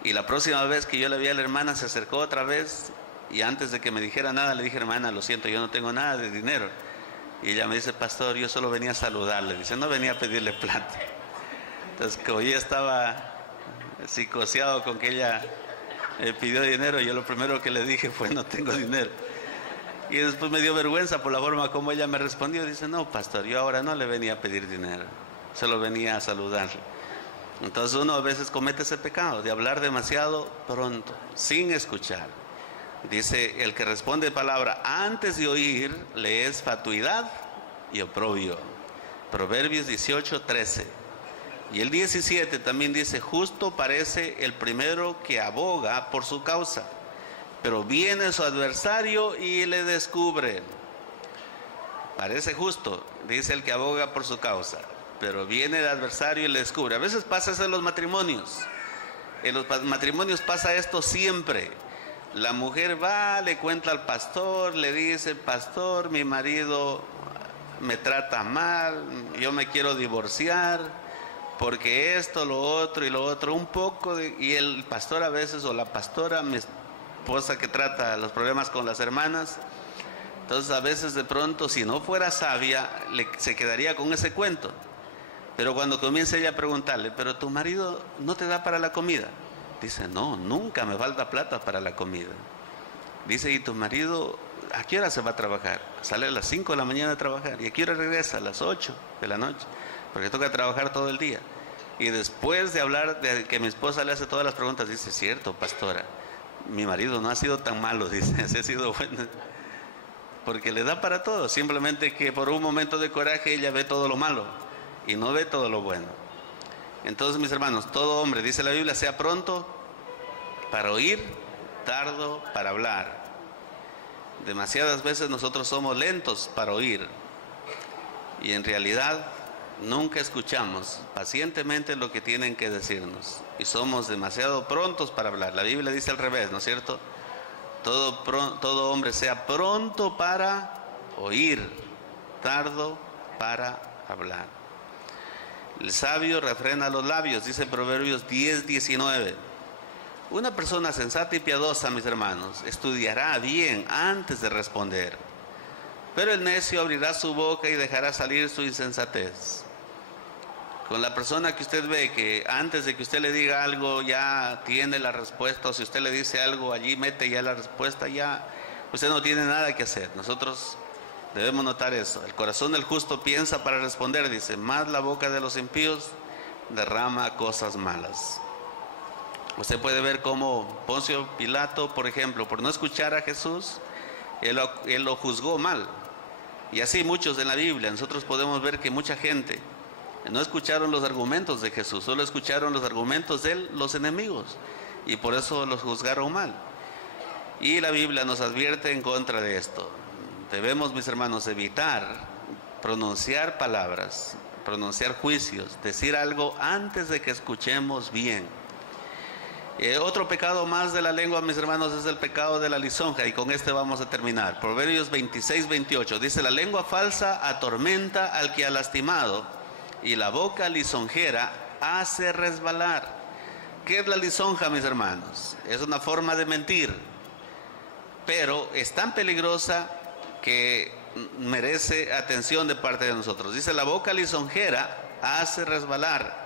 Y la próxima vez que yo le vi a la hermana se acercó otra vez, y antes de que me dijera nada le dije: hermana, lo siento, yo no tengo nada de dinero. Y ella me dice: pastor, yo solo venía a saludarle. Dice: no venía a pedirle plata. Entonces, como yo estaba psicoseado con que ella pidió dinero, yo lo primero que le dije fue: no tengo dinero. Y después me dio vergüenza por la forma como ella me respondió. Dice: no, pastor, yo ahora no le venía a pedir dinero, solo venía a saludarle. Entonces uno a veces comete ese pecado de hablar demasiado pronto, sin escuchar. Dice: el que responde palabra antes de oír le es fatuidad y oprobio. Proverbios 18:13. Y el 17 también dice: justo parece el primero que aboga por su causa, pero viene su adversario y le descubre. Parece justo, dice el que aboga por su causa, pero viene el adversario y le descubre. A veces pasa eso en los matrimonios. En los matrimonios pasa esto siempre. La mujer va, le cuenta al pastor, le dice: pastor, mi marido me trata mal, yo me quiero divorciar, porque esto, lo otro y lo otro, un poco y el pastor a veces, o la pastora, mi esposa que trata los problemas con las hermanas, entonces a veces de pronto, si no fuera sabia, se quedaría con ese cuento. Pero cuando comienza ella a preguntarle: pero tu marido no te da para la comida, dice: no, nunca me falta plata para la comida. Dice: ¿y tu marido a qué hora se va a trabajar? Sale a las 5 de la mañana a trabajar. ¿Y a qué hora regresa? A las 8 de la noche, porque toca trabajar todo el día. Y después de hablar de que mi esposa le hace todas las preguntas, dice: cierto, pastora, mi marido no ha sido tan malo, dice, ha sido bueno, porque le da para todo. Simplemente que por un momento de coraje ella ve todo lo malo y no ve todo lo bueno. Entonces, mis hermanos, todo hombre, dice la Biblia, sea pronto para oír, tardo para hablar. Demasiadas veces nosotros somos lentos para oír, y en realidad nunca escuchamos pacientemente lo que tienen que decirnos, y somos demasiado prontos para hablar. La Biblia dice al revés, ¿no es cierto? Todo hombre sea pronto para oír, tardo para hablar. El sabio refrena los labios, dice Proverbios 10:19. Una persona sensata y piadosa, mis hermanos, estudiará bien antes de responder, pero el necio abrirá su boca y dejará salir su insensatez. Con la persona que usted ve que antes de que usted le diga algo ya tiene la respuesta, o si usted le dice algo allí mete ya la respuesta, ya usted no tiene nada que hacer. Nosotros debemos notar eso. El corazón del justo piensa para responder, dice, más la boca de los impíos derrama cosas malas. Usted puede ver cómo Poncio Pilato, por ejemplo, por no escuchar a Jesús, él lo juzgó mal. Y así muchos en la Biblia. Nosotros podemos ver que mucha gente no escucharon los argumentos de Jesús, solo escucharon los argumentos de los enemigos, y por eso los juzgaron mal. Y la Biblia nos advierte en contra de esto. Debemos, mis hermanos, evitar pronunciar palabras, pronunciar juicios, decir algo antes de que escuchemos bien. Otro pecado más de la lengua, mis hermanos, es el pecado de la lisonja, y con este vamos a terminar. Proverbios 26:28 dice: la lengua falsa atormenta al que ha lastimado, y la boca lisonjera hace resbalar. ¿Qué es la lisonja, mis hermanos? Es una forma de mentir, pero es tan peligrosa que merece atención de parte de nosotros. Dice: la boca lisonjera hace resbalar.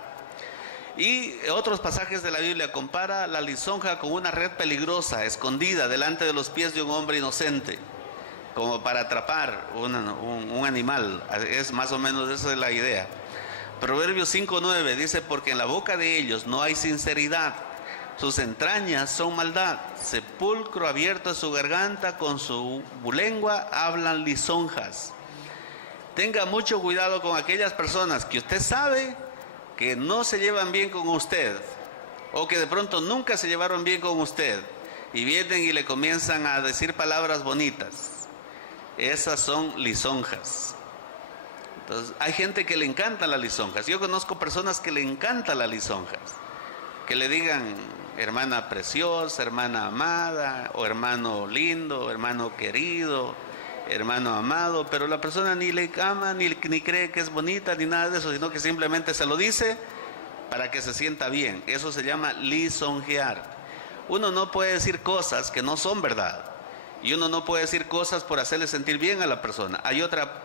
Y otros pasajes de la Biblia compara la lisonja con una red peligrosa, escondida delante de los pies de un hombre inocente, como para atrapar un animal. Es más o menos esa es la idea. Proverbios 5:9 dice: porque en la boca de ellos no hay sinceridad, sus entrañas son maldad, sepulcro abierto es su garganta, con su lengua hablan lisonjas. Tenga mucho cuidado con aquellas personas que usted sabe que no se llevan bien con usted, o que de pronto nunca se llevaron bien con usted, y vienen y le comienzan a decir palabras bonitas. Esas son lisonjas. Entonces, hay gente que le encantan las lisonjas. Yo conozco personas que le encantan las lisonjas, que le digan hermana preciosa, hermana amada, o hermano lindo, hermano querido, hermano amado, pero la persona ni le ama, ni cree que es bonita, ni nada de eso, sino que simplemente se lo dice para que se sienta bien. Eso se llama lisonjear. Uno no puede decir cosas que no son verdad, y uno no puede decir cosas por hacerle sentir bien a la persona. Hay otra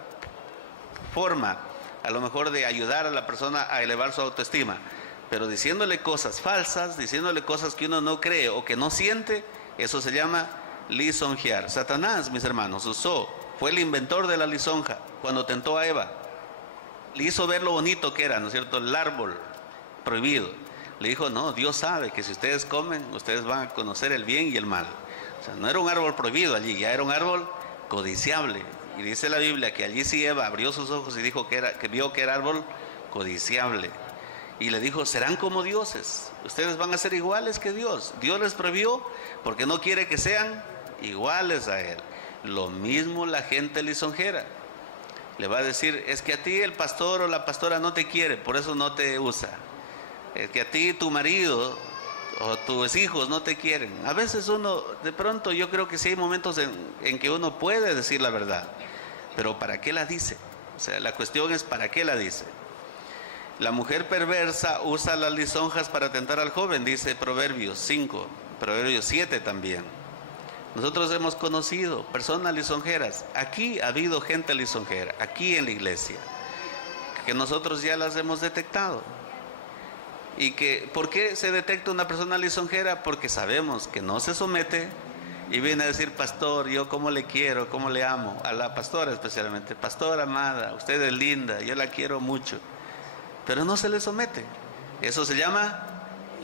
forma, a lo mejor, de ayudar a la persona a elevar su autoestima, pero diciéndole cosas falsas, diciéndole cosas que uno no cree o que no siente, eso se llama lisonjear. Satanás, mis hermanos, fue el inventor de la lisonja. Cuando tentó a Eva, le hizo ver lo bonito que era, ¿no es cierto?, el árbol prohibido. Le dijo: no, Dios sabe que si ustedes comen, ustedes van a conocer el bien y el mal. O sea, no era un árbol prohibido allí, ya era un árbol codiciable. Y dice la Biblia que allí sí Eva abrió sus ojos y dijo que vio que era árbol codiciable. Y le dijo: serán como dioses, ustedes van a ser iguales que Dios. Dios les prohibió porque no quiere que sean iguales a Él. Lo mismo la gente lisonjera. Le va a decir: es que a ti el pastor o la pastora no te quiere, por eso no te usa. Es que a ti tu marido o tus hijos no te quieren. A veces uno, de pronto, yo creo que sí hay momentos en que uno puede decir la verdad, pero ¿para qué la dice? O sea, la cuestión es ¿para qué la dice? La mujer perversa usa las lisonjas para tentar al joven, dice Proverbios 5, Proverbios 7 también. Nosotros hemos conocido personas lisonjeras. Aquí ha habido gente lisonjera, aquí en la iglesia, que nosotros ya las hemos detectado. Y que, ¿por qué se detecta una persona lisonjera? Porque sabemos que no se somete y viene a decir: pastor, yo cómo le quiero, cómo le amo, a la pastora especialmente: pastora amada, usted es linda, yo la quiero mucho. Pero no se le somete. Eso se llama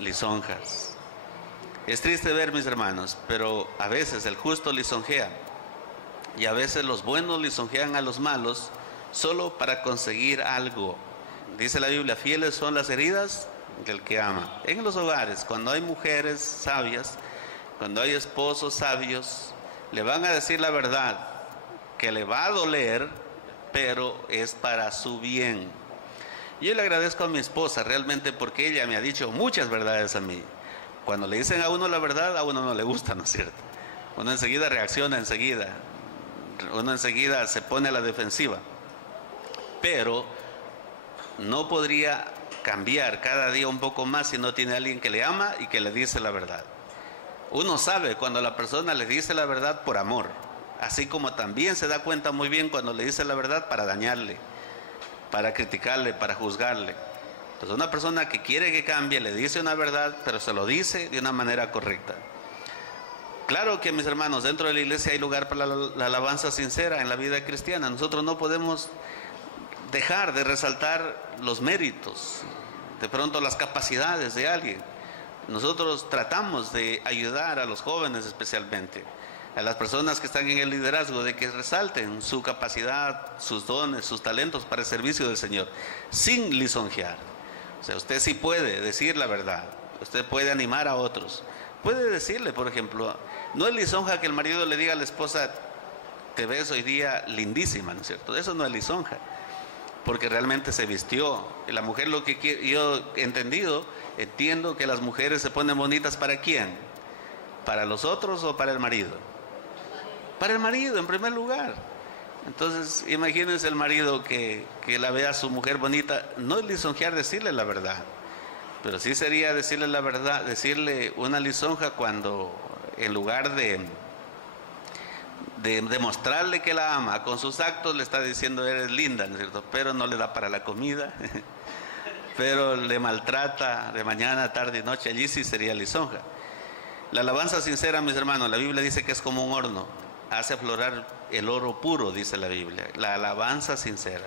lisonjas. Es triste ver, mis hermanos, pero a veces el justo lisonjea, y a veces los buenos lisonjean a los malos solo para conseguir algo. Dice la Biblia: fieles son las heridas del que ama. En los hogares, cuando hay mujeres sabias, cuando hay esposos sabios, le van a decir la verdad, que le va a doler, pero es para su bien. Yo le agradezco a mi esposa realmente, porque ella me ha dicho muchas verdades a mí. Cuando le dicen a uno la verdad, a uno no le gusta, ¿no es cierto? Uno enseguida reacciona, uno enseguida se pone a la defensiva. Pero no podría cambiar cada día un poco más si no tiene a alguien que le ama y que le dice la verdad. Uno sabe cuando la persona le dice la verdad por amor, así como también se da cuenta muy bien cuando le dice la verdad para dañarle, para criticarle, para juzgarle. Entonces una persona que quiere que cambie le dice una verdad, pero se lo dice de una manera correcta. Claro que, mis hermanos, dentro de la iglesia hay lugar para la alabanza sincera en la vida cristiana. Nosotros no podemos dejar de resaltar los méritos, de pronto las capacidades de alguien. Nosotros tratamos de ayudar a los jóvenes, especialmente a las personas que están en el liderazgo, de que resalten su capacidad, sus dones, sus talentos para el servicio del Señor, sin lisonjear. O sea, usted sí puede decir la verdad, usted puede animar a otros, puede decirle, por ejemplo, no es lisonja que el marido le diga a la esposa, te ves hoy día lindísima, ¿no es cierto? Eso no es lisonja, porque realmente se vistió. La mujer, lo que yo he entiendo que las mujeres se ponen bonitas, ¿para quién? ¿Para los otros o para el marido? Para el marido, en primer lugar. Entonces, imagínense el marido que la vea a su mujer bonita. No es lisonjear decirle la verdad, pero sí sería decirle la verdad, decirle una lisonja cuando, en lugar de demostrarle que la ama, con sus actos le está diciendo eres linda, ¿no es cierto? Pero no le da para la comida, pero le maltrata de mañana, tarde y noche. Allí sí sería lisonja. La alabanza sincera, mis hermanos, la Biblia dice que es como un horno, hace aflorar el oro puro, dice la Biblia. La alabanza sincera.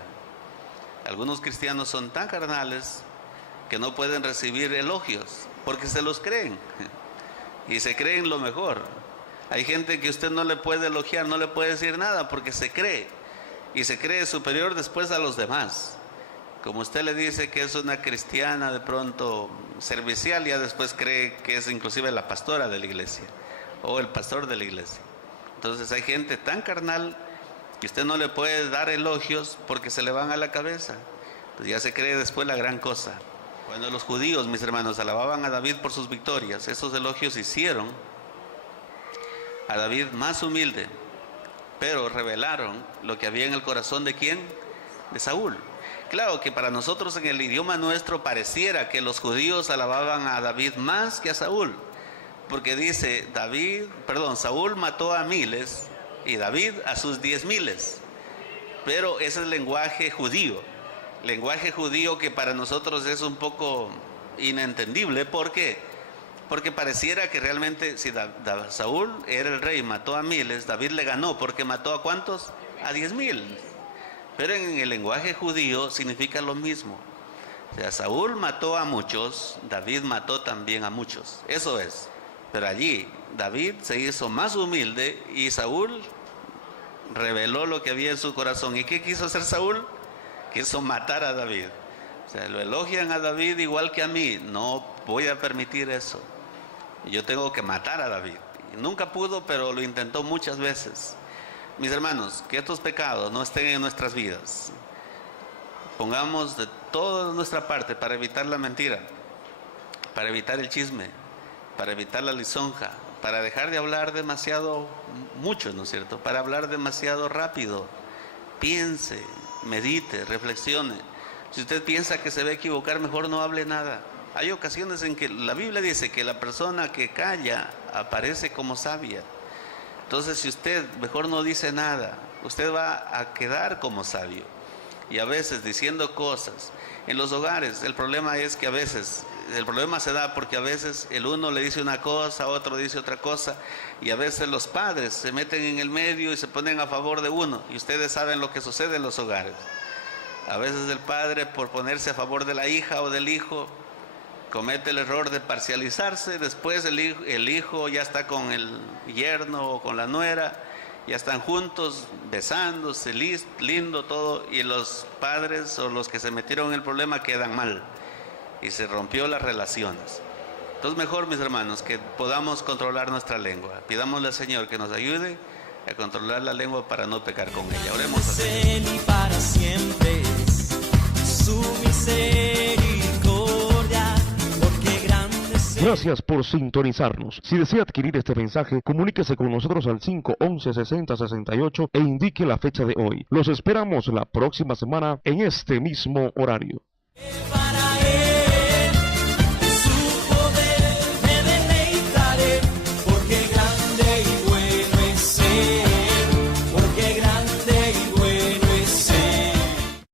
Algunos cristianos son tan carnales que no pueden recibir elogios porque se los creen y se creen lo mejor. Hay gente que usted no le puede elogiar, no le puede decir nada porque se cree, y se cree superior después a los demás. Como usted le dice que es una cristiana de pronto servicial, ya después cree que es inclusive la pastora de la iglesia o el pastor de la iglesia. Entonces hay gente tan carnal que usted no le puede dar elogios porque se le van a la cabeza. Entonces ya se cree después la gran cosa. Cuando los judíos, mis hermanos, alababan a David por sus victorias, esos elogios hicieron a David más humilde, pero revelaron lo que había en el corazón de ¿quién? De Saúl. Claro que para nosotros en el idioma nuestro pareciera que los judíos alababan a David más que a Saúl, porque dice Saúl mató a miles y David a sus 10,000. Pero ese es el lenguaje judío que para nosotros es un poco inentendible. ¿Por qué? Porque pareciera que realmente si Saúl era el rey, mató a miles, David le ganó porque mató ¿a cuántos? A 10,000. Pero en el lenguaje judío significa lo mismo. O sea, Saúl mató a muchos, David mató también a muchos. Eso es. Pero allí David se hizo más humilde y Saúl reveló lo que había en su corazón. ¿Y qué quiso hacer Saúl? Quiso matar a David. O sea, lo elogian a David igual que a mí. No voy a permitir eso. Yo tengo que matar a David. Nunca pudo, pero lo intentó muchas veces. Mis hermanos, que estos pecados no estén en nuestras vidas. Pongamos de toda nuestra parte para evitar la mentira, para evitar el chisme, para evitar la lisonja, para dejar de hablar demasiado mucho, ¿no es cierto? Para hablar demasiado rápido. Piense, medite, reflexione. Si usted piensa que se va a equivocar, mejor no hable nada. Hay ocasiones en que la Biblia dice que la persona que calla aparece como sabia. Entonces, si usted mejor no dice nada, usted va a quedar como sabio. Y a veces diciendo cosas. En los hogares, el problema es que a veces, el problema se da porque a veces el uno le dice una cosa, otro dice otra cosa, y a veces los padres se meten en el medio y se ponen a favor de uno. Y ustedes saben lo que sucede en los hogares. A veces el padre, por ponerse a favor de la hija o del hijo, comete el error de parcializarse. Después el hijo ya está con el yerno o con la nuera, ya están juntos, besándose, lindo todo, y los padres o los que se metieron en el problema quedan mal y se rompió las relaciones. Entonces mejor, mis hermanos, que podamos controlar nuestra lengua. Pidámosle al Señor que nos ayude a controlar la lengua para no pecar con ella. Oremos a Dios. Y para siempre es su misericordia, porque grande es. Gracias por sintonizarnos. Si desea adquirir este mensaje, comuníquese con nosotros al 511-6068 e indique la fecha de hoy. Los esperamos la próxima semana en este mismo horario.